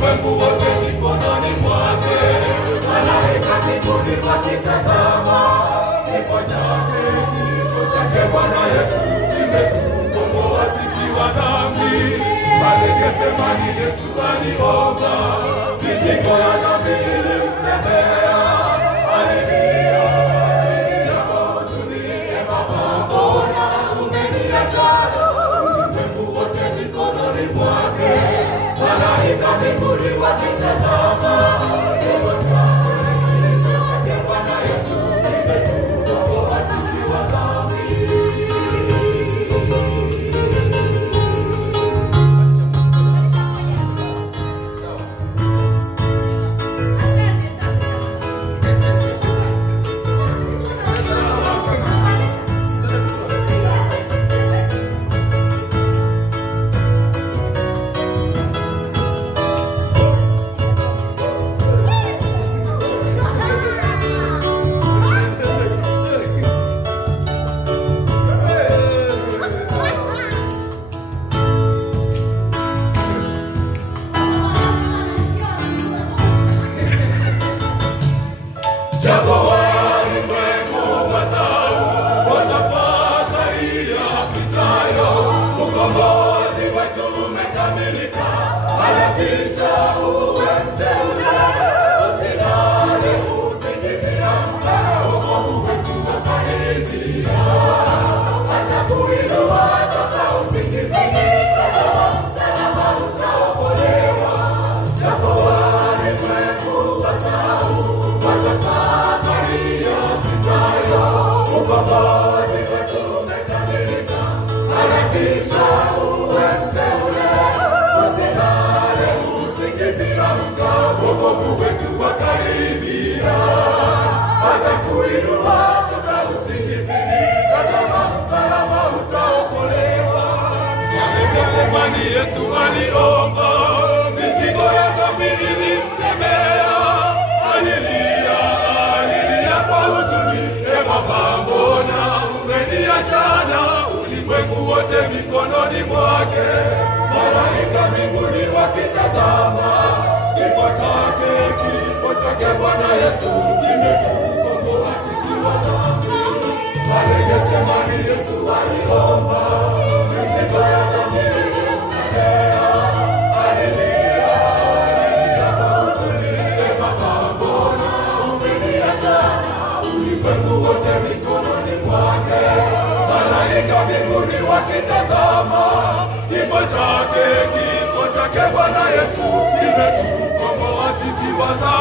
Mungu wote mikononi mwake, malaika mbinguni wakitazama. Kifo chake Bwana Yesu kimetukomboa sisi wa dhambi. Pale Gethsemane Yesu aliomba, mizigo ya dhambi ilimlemea. Alilia kwa huzuni, Baba, mbona umeniacha? Mungu wote mikononi mwake, malaika mbinguni wakitazama. Kifo chake Bwana Yesu kimetukomboa sisi wa dhambi. Japo walimwengu wazao watafakari yapitayo, ukombozi wetu umekamilika. Harakisha uwe mteule, usilale usingizi, amka, wokovu wetu wakaribia. Atakuinua toka usingizini, tazama msalaba utaokolewa. Japo walimwengu wazao watafakari yapitayo, ukombozi wetu umekamilika. Harakisha uwe mteule, usilale usingizi, amka, wokovu wetu wakaribia. Atakuinua toka usingizini, tazama msalaba utaokolewa. Pale Gethsemane Yesu aliomba, mizigo ya dhambi ilimlemea. Alilia kwa huzuni, Baba, mbona umeniacha? Ulimwengu wote mikononi mwake, malaika mbinguni wakitazama. Kifo chake Bwana Yesu kimetukomboa sisi wa dhambi. Pale Gethsemane Yesu aliomba, mizigo ya dhambi ilimlemea. Alilia kwa huzuni, Baba, mbona umeniacha? Ulimwengu wote mikononi mwake, malaika mbinguni wakitazama. Kifo chake Bwana Yesu kimetukomboa sisi wa dhambi.